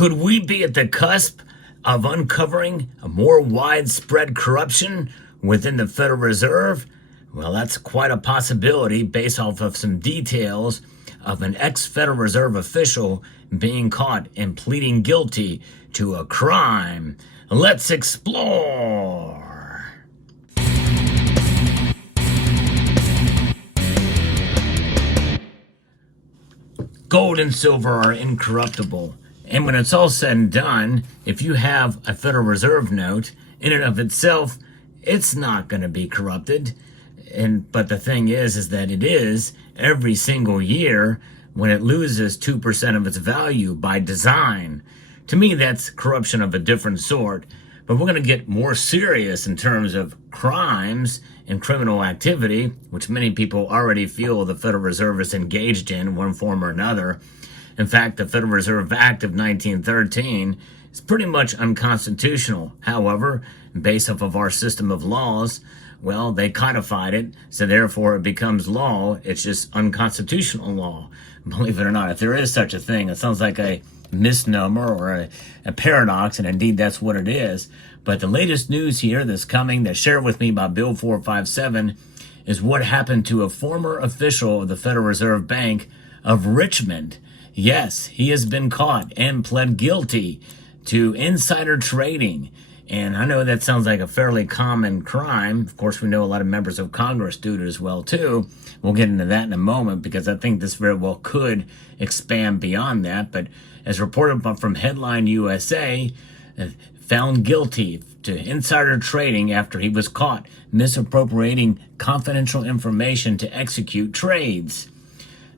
Could we be at the cusp of uncovering a more widespread corruption within the Federal Reserve? Well, that's quite a possibility based off of some details of an ex-Federal Reserve official being caught and pleading guilty to a crime. Let's explore. Gold and silver are incorruptible. And when it's all said and done, if you have a Federal Reserve note, in and of itself, it's not going to be corrupted. But the thing is that it is every single year when it loses 2% of its value by design. To me, that's corruption of a different sort. But we're going to get more serious in terms of crimes and criminal activity, which many people already feel the Federal Reserve is engaged in one form or another. In fact, the Federal Reserve Act of 1913 is pretty much unconstitutional. However, based off of our system of laws, well, they codified it, so therefore it becomes law. It's just unconstitutional law. Believe it or not, if there is such a thing, it sounds like a misnomer or a paradox, and indeed that's what it is. But the latest news here that's coming, that's shared with me by Bill 457, is what happened to a former official of the Federal Reserve Bank of Richmond. Yes, he has been caught and pled guilty to insider trading. And I know that sounds like a fairly common crime. Of course, we know a lot of members of Congress do it as well, too. We'll get into that in a moment because I think this very well could expand beyond that. But as reported from Headline USA, found guilty to insider trading after he was caught misappropriating confidential information to execute trades.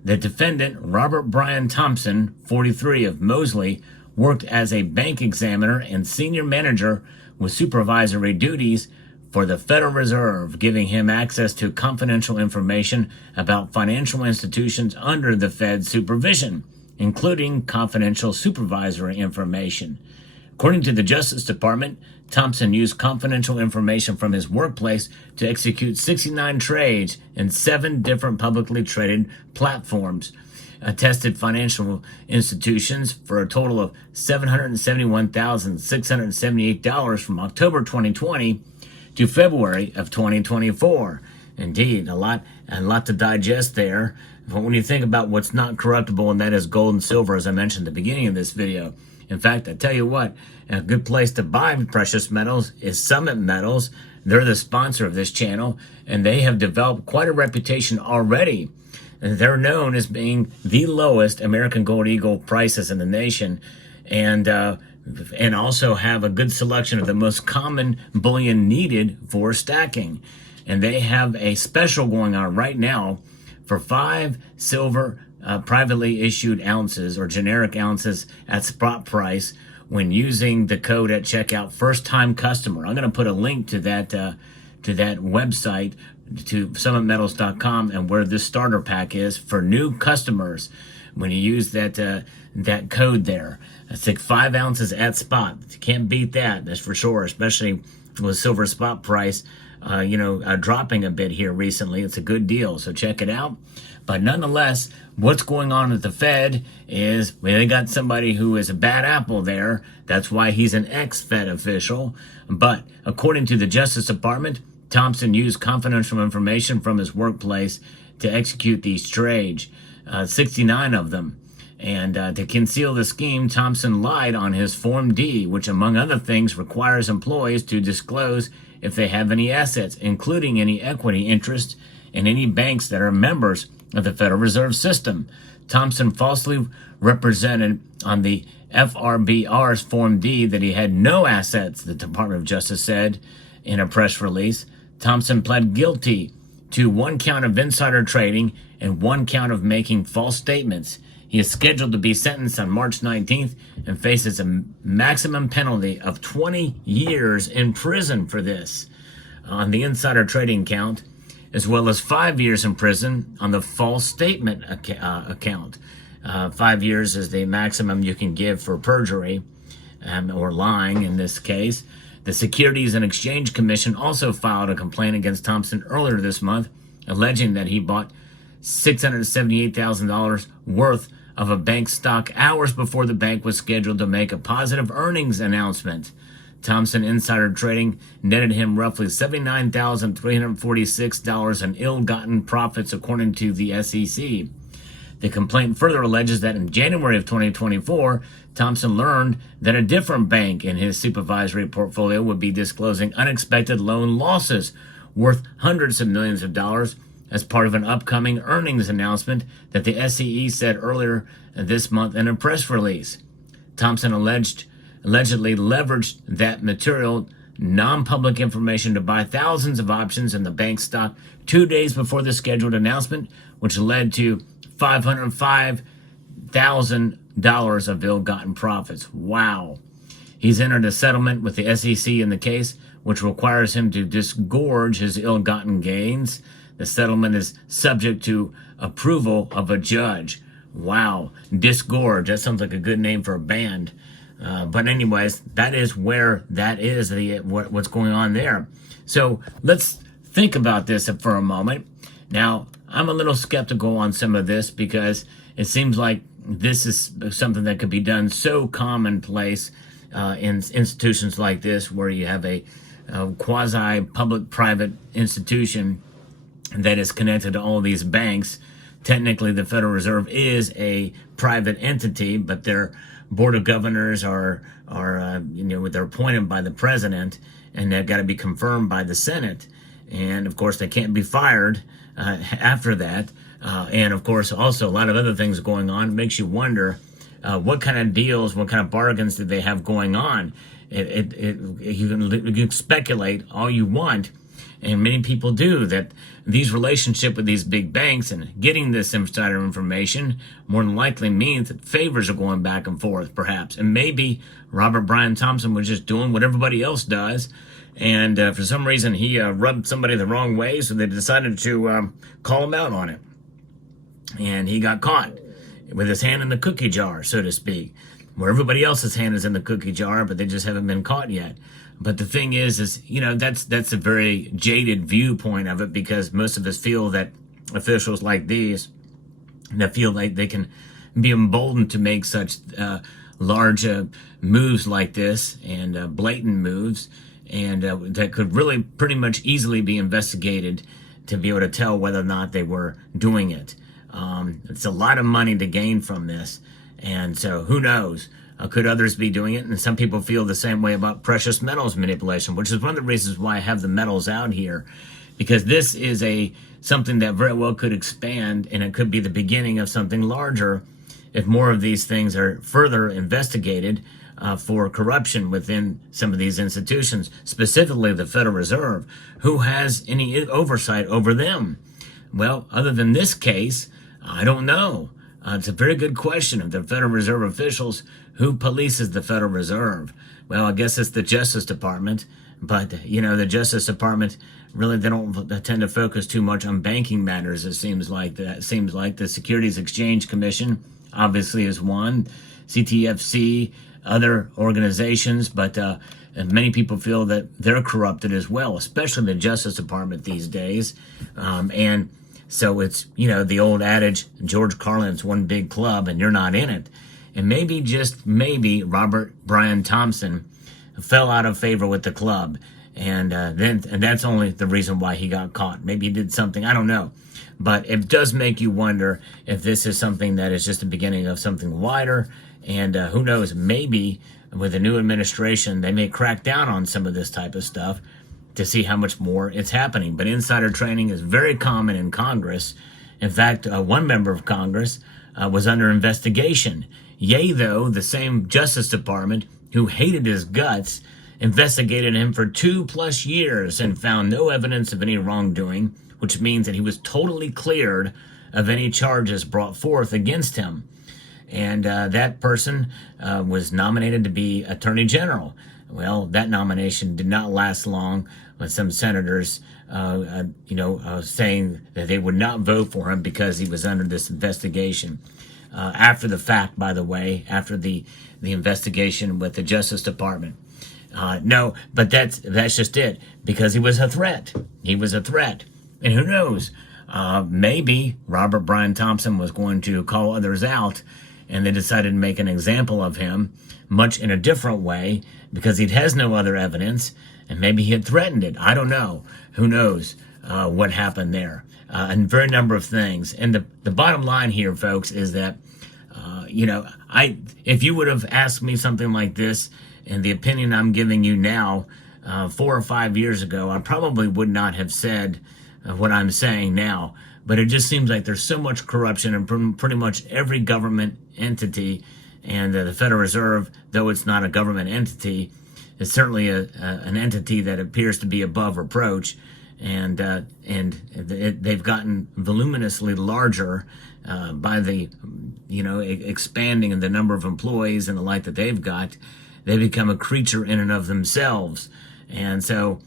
The defendant, Robert Brian Thompson, 43, of Moseley, worked as a bank examiner and senior manager with supervisory duties for the Federal Reserve, giving him access to confidential information about financial institutions under the Fed's supervision, including confidential supervisory information. According to the Justice Department, Thompson used confidential information from his workplace to execute 69 trades in 7 different publicly traded platforms, attested financial institutions, for a total of $771,678 from October 2020 to February of 2024. Indeed, a lot to digest there. But when you think about what's not corruptible, and that is gold and silver, as I mentioned at the beginning of this video. In fact, I tell you what, a good place to buy precious metals is Summit Metals. They're the sponsor of this channel, and they have developed quite a reputation already. And they're known as being the lowest American Gold Eagle prices in the nation, and also have a good selection of the most common bullion needed for stacking. And they have a special going on right now for 5 silver privately issued ounces or generic ounces at spot price when using the code at checkout FirstTimeCustomer. I'm going to put a link to that website, to summitmetals.com, and where this starter pack is for new customers. When you use that code there, it's like 5 ounces at spot. You can't beat that, that's for sure, especially with silver spot price dropping a bit here recently. It's a good deal, so check it out. But nonetheless, what's going on at the Fed is they got somebody who is a bad apple there. That's why he's an ex-Fed official. But according to the Justice Department, Thompson used confidential information from his workplace to execute these trades, 69 of them. And to conceal the scheme, Thompson lied on his Form D, which, among other things, requires employees to disclose if they have any assets, including any equity interest in any banks that are members of the Federal Reserve System. Thompson falsely represented on the FRBR's Form D that he had no assets, the Department of Justice said in a press release. Thompson pled guilty to 1 count of insider trading and 1 count of making false statements. He is scheduled to be sentenced on March 19th and faces a maximum penalty of 20 years in prison for this on the insider trading count, as well as 5 years in prison on the false statement account. 5 years is the maximum you can give for perjury or lying in this case. The Securities and Exchange Commission also filed a complaint against Thompson earlier this month, alleging that he bought $678,000 worth of a bank stock hours before the bank was scheduled to make a positive earnings announcement. Thompson insider trading netted him roughly $79,346 in ill-gotten profits, according to the SEC. The complaint further alleges that in January of 2024, Thompson learned that a different bank in his supervisory portfolio would be disclosing unexpected loan losses worth hundreds of millions of dollars as part of an upcoming earnings announcement that the SEC said earlier this month in a press release. Thompson allegedly leveraged that material non-public information to buy thousands of options in the bank stock 2 days before the scheduled announcement, which led to $505,000 of ill-gotten profits. Wow. He's entered a settlement with the SEC in the case, which requires him to disgorge his ill-gotten gains. The settlement is subject to approval of a judge. Wow. Disgorge. That sounds like a good name for a band. But anyways, that is where that is, what's going on there. So let's think about this for a moment. Now, I'm a little skeptical on some of this because it seems like this is something that could be done so commonplace in institutions like this, where you have a quasi-public-private institution that is connected to all these banks. Technically, the Federal Reserve is a private entity, but their board of governors are they're appointed by the president, and they've got to be confirmed by the Senate. And of course, they can't be fired after that. And of course, also a lot of other things going on. It makes you wonder what kind of deals, what kind of bargains did they have going on. You can speculate all you want, and many people do, that these relationships with these big banks and getting this insider information more than likely means that favors are going back and forth, perhaps. And maybe Robert Bryan Thompson was just doing what everybody else does, and for some reason he rubbed somebody the wrong way, so they decided to call him out on it. And he got caught with his hand in the cookie jar, so to speak, where everybody else's hand is in the cookie jar, but they just haven't been caught yet. But the thing is that's a very jaded viewpoint of it, because most of us feel that officials like these, that feel like they can be emboldened to make such large moves like this, and blatant moves, and that could really pretty much easily be investigated to be able to tell whether or not they were doing it. It's a lot of money to gain from this, and so who knows? Could others be doing it? And some people feel the same way about precious metals manipulation, which is one of the reasons why I have the metals out here, because this is something that very well could expand, and it could be the beginning of something larger if more of these things are further investigated for corruption within some of these institutions, specifically the Federal Reserve. Who has any oversight over them? Well, other than this case, I don't know. It's a very good question of the Federal Reserve officials. Who polices the Federal Reserve? Well, I guess it's the Justice Department, but the Justice Department really, they don't tend to focus too much on banking matters. It seems like the Securities Exchange Commission obviously is one, CTFC, other organizations, but many people feel that they're corrupted as well, especially the Justice Department these days, and so it's, the old adage, George Carlin's one big club and you're not in it. And maybe, just maybe, Robert Bryan Thompson fell out of favor with the club. And that's only the reason why he got caught. Maybe he did something, I don't know. But it does make you wonder if this is something that is just the beginning of something wider. And who knows, maybe with the new administration, they may crack down on some of this type of stuff to see how much more it's happening. But insider trading is very common in Congress. In fact, one member of Congress was under investigation. Yea, though, the same Justice Department who hated his guts investigated him for 2+ years and found no evidence of any wrongdoing, which means that he was totally cleared of any charges brought forth against him. And that person was nominated to be Attorney General. Well, that nomination did not last long, with some senators, saying that they would not vote for him because he was under this investigation. After the fact, by the way, after the investigation with the Justice Department. No, but that's just it, because he was a threat. He was a threat. And who knows? maybe Robert Bryan Thompson was going to call others out, and they decided to make an example of him, much in a different way, because he has no other evidence, and maybe he had threatened it. I don't know. Who knows what happened there? And very number of things. And the bottom line here, folks, is that, if you would have asked me something like this, and the opinion I'm giving you now, 4 or 5 years ago, I probably would not have said what I'm saying now. But it just seems like there's so much corruption in pretty much every government entity, and the Federal Reserve, though it's not a government entity, is certainly an entity that appears to be above reproach, and they've gotten voluminously larger by the expanding the number of employees and the like that they've got. They become a creature in and of themselves, and so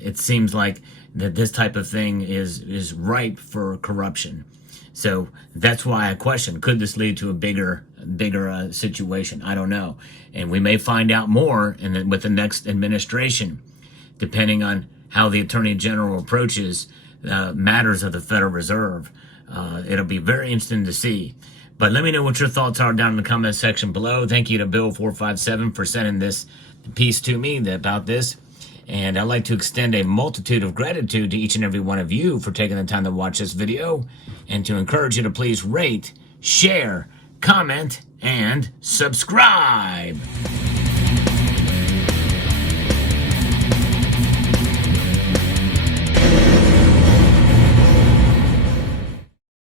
it seems like that this type of thing is ripe for corruption. So that's why I question, could this lead to a bigger situation? I don't know. And we may find out more with the next administration, depending on how the Attorney General approaches matters of the Federal Reserve. It'll be very interesting to see. But let me know what your thoughts are down in the comment section below. Thank you to Bill457 for sending this piece to me about this. And I'd like to extend a multitude of gratitude to each and every one of you for taking the time to watch this video, and to encourage you to please rate, share, comment, and subscribe.